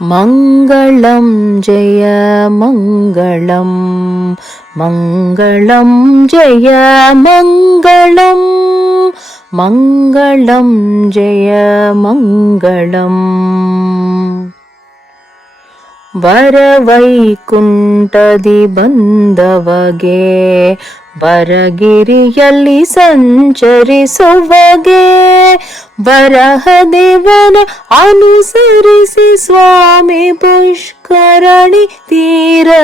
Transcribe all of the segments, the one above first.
मङ्गलं जय मङ्गलं मङ्गलं जय मङ्गलं मङ्गलं जय मङ्गलम् ವರವೈಕುಂಠದಿ ಬಂದವಗೆ ಬರಗಿರಿಯಲ್ಲಿ ಸಂಚರಿಸುವಗೆ ವರಹದೇವನ ಅನುಸರಿಸಿ ಸ್ವಾಮಿ ಪುಷ್ಕರಣಿ ತೀರದಲ್ಲಿರುವವಗೆ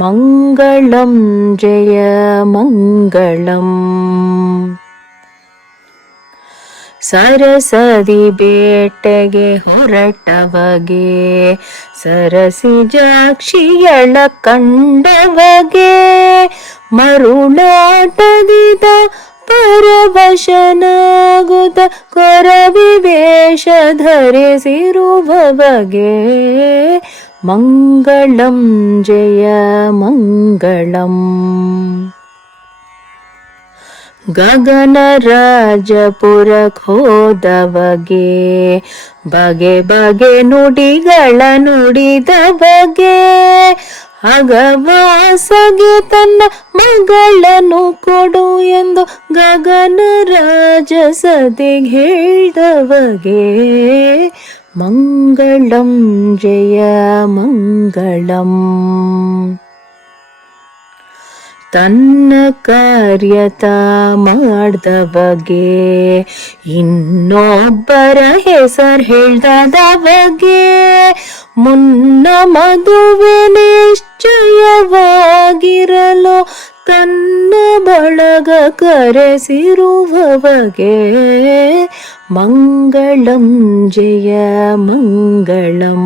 ಮಂಗಳಂ ಜಯ ಮಂಗಳಂ ಸರಸದಿ ಬೇಟೆಗೆ ಹೊರಟವಗೆ ಸರಸಿಜಾಕ್ಷಿಯಳ ಕಂಡವಗೆ ಮರುಳಾಟದಿದ ಪರವಶನಾಗುತ್ತ ಕೊರವಿ ವೇಷ ಧರಿಸಿರುವವಗೆ ಮಂಗಳಂ ಜಯ ಮಂಗಳಂ ಗಗನರಾಜಪುರಕ್ಕೆ ಹೋದವಗೆ ಬಗೆ ಬಗೆ ನುಡಿಗಳ ನುಡಿದವಗೆ ಅಗವಾಸಗೆ ತನ್ನ ಮಗಳನ್ನು ಕೊಡು ಎಂದು ಗಗನರಾಜ ಸದಿಗೆ ಹೇಳಿದವಗೆ ಮಂಗಳಂ ಜಯ ಮಂಗಳಂ ತನ್ನ ಕಾರ್ಯತ ಮಾಡ್ದವಗೆ ಇನ್ನೊಬ್ಬರ ಹೆಸರು ಹೇಳ್ದವಗೆ ಮುನ್ನ ಮದುವೆ ನಿಶ್ಚಯವಾಗಿರಲು ತನ್ನ ಬಳಗ ಕರೆಸಿರುವವಗೆ ಮಂಗಳಂ ಜಯ ಮಂಗಳಂ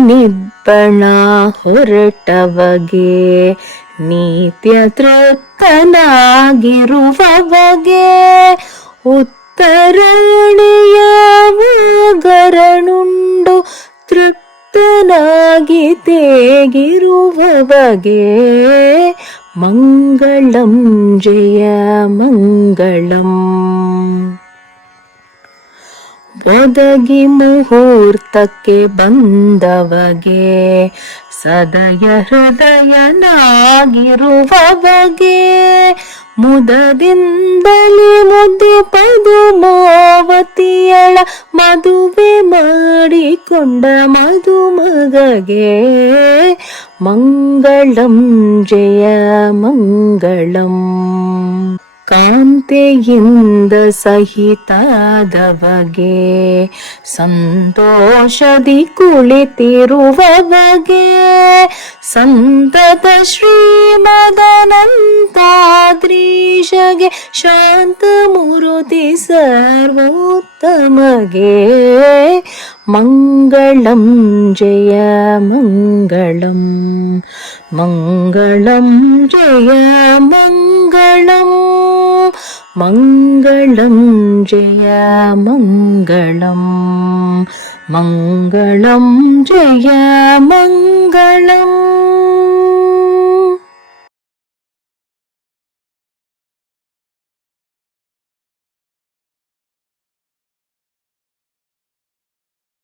ನಿಬ್ಬಣ ಹೊರಟವಗೆ ನಿತ್ಯ ತೃಪ್ತನಾಗಿರುವವಗೆ ಉತ್ತರಾಣಿಯ ಗರನುಂಡು ತೃಪ್ತನಾಗಿ ತೇಗಿರುವವಗೆ ಮಂಗಳಂ ಜಯ ಮಂಗಳಂ ಒದಗಿ ಮುಹೂರ್ತಕ್ಕೆ ಬಂದವಗೆ ಸದಯ ಹೃದಯನಾಗಿರುವವಗೆ ಮುದದಿಂದಲೇ ಮುದ್ದೆ ಪದುಮಾವತಿಯಳ ಮದುವೆ ಮಾಡಿಕೊಂಡ ಮದುಮಗಗೆ ಮಂಗಳಂ ಜಯ ಮಂಗಳಂ ಕಾಂತೆಯಿಂದ ಸಹಿತಾದವಗೆ ಸಂತೋಷದಿ ಕುಳಿತಿರುವವಗೆ ಸಂತತ ಶ್ರೀಮದನಂತಾದ್ರೀಶಗೆ ಶಾಂತ ಮುರುತಿ ಸರ್ವೋತ್ತಮಗೆ ಮಂಗಳಂ ಜಯ ಮಂಗಳಂ ಮಂಗಳಂ ಜಯ ಮಂಗಳಂ ಮಂಗಳಂ ಜಯ ಮಂಗಳಂ ಮಂಗಳಂ ಜಯ ಮಂಗಳಂ